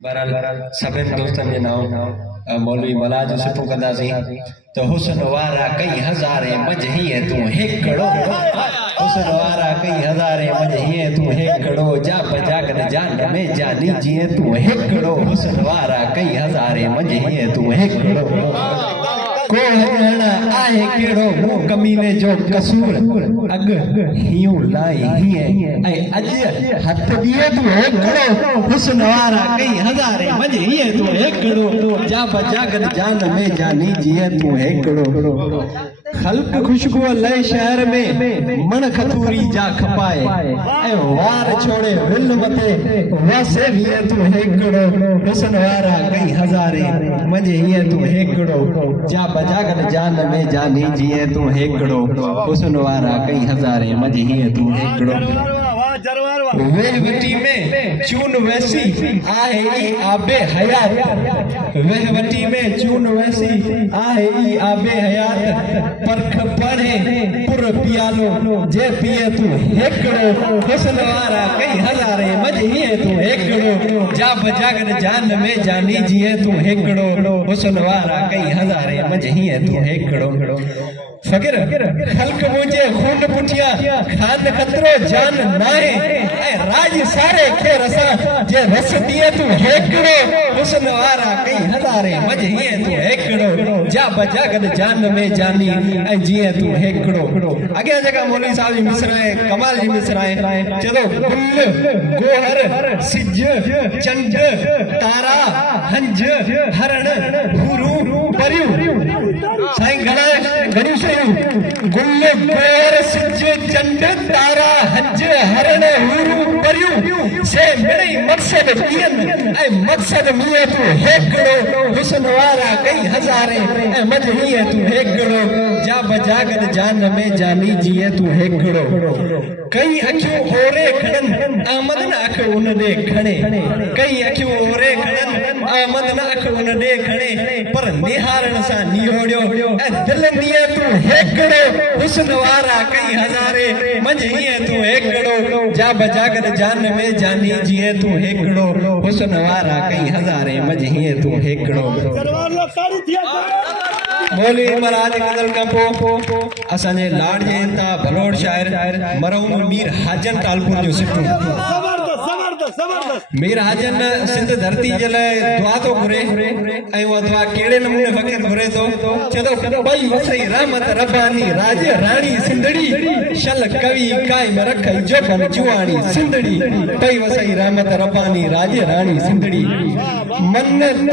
बहरहाल सभिनि दोस्तनि जे नाम मौलवी मलाज सुठो कंदासीं त हुस्न वारा कई हज़ारे मज हीअं तूं हिकिड़ो हुस्न वारा कई हज़ारे मज हीअं तूं हिकिड़ो जाप जागन जान में जानी जीअं तूं हिकिड़ो हुस्न वारा कई हज़ारे मज हीअं तूं हिकिड़ो को हणा आहे केड़ो मूं कमीने जो कसूर अग हियूं लाई हीअं ऐं अॼु हथ ॾिए तूं हिकिड़ो हुस्न वारा कई हज़ारे मज हीअं तूं हिकिड़ो जाप जागन जान में जानी जीअं तूं हिकिड़ो खल्क खुशबू लय शहर में मण खतूरी जा खपाए ऐं वार छोड़े विल मथे वसे हीअं तूं हिकिड़ो हुस्न वारा कई हज़ारे मज हीअं तूं हिकिड़ो जाप जागन जान में जानी जीअं तूं हिकिड़ो हुस्न वारा कई हज़ारे मज हीअं तूं हिकिड़ो वेहवटी में चून वैसी आहे ई आबे हयात वेहवटी में चून वैसी आहे ई आबे हयात परख पढ़े पुर पियालो जे पिए तू हिकिड़ो हुस्न वारा कई हज़ारे मज हीअं तूं हिकिड़ो जाप जागन जान में जानी जीअं तूं हिकिड़ो हुस्न वारा कई हज़ारे मज हीअं तूं हिकिड़ो फ़कीर खल्क मुंहिंजे खून पुठियां खान खतरो जान नाहे ऐं राज सारे खेर असां जे रस दिए तूं हिकिड़ो हुस्न वारा कई हज़ारे मज हीअं तूं हिकिड़ो जाप जागन जान में जानी ऐं जीअं तूं हिकिड़ो अॻियां जेका मौलवी साहब जी मिसर आहे कमाल जी मिसर आहे चलो गुल गोहर सिज चंड तारा हंज हरण हुरू परियूं साईं घणियूं शयूं गुल गोहर सिज चंड तारा हंज हरण हुरू परियूं से मिड़ई मक़सद ॾियनि ऐं मक़सद मीअं तूं हिकिड़ो हुस्न वारा कई हज़ारे ऐं मज हीअं तूं हिकिड़ो जाप जागन जान में जानी जीअं तूं हिकिड़ो कई अखियूं ओरे खणनि आमद न अख उन ॾे खणे कई अखियूं ओरे खणनि आमद न अख उन ॾे खणे पर निहारण सां निहोड़ियो ऐं दिलि ॾिए तूं हिकिड़ो हुस्न वारा कई हज़ारे मज हीअं तूं हिकिड़ो जाप जागन जान में जानी जीअं तूं हिकिड़ो हुस्न वारा कई हज़ारे मज हीअं तूं हिकिड़ो मौलवी महाराज कदल खां पोइ असांजे लाड जे इंता भलोड़ शाइर मरहूम मीर हाजन कालपुर जो सिटूं मीर हाजन सिंध धरती जे लाइ दुआ थो घुरे ऐं उहा दुआ कहिड़े नमूने फ़क़ीर घुरे थो चलो ॿई वसई रहमत रब्बानी राज राणी सिंधड़ी शल कवि कायम रख जोबन जुआणी सिंधड़ी ॿई वसई रहमत रब्बानी राज राणी सिंधड़ी मन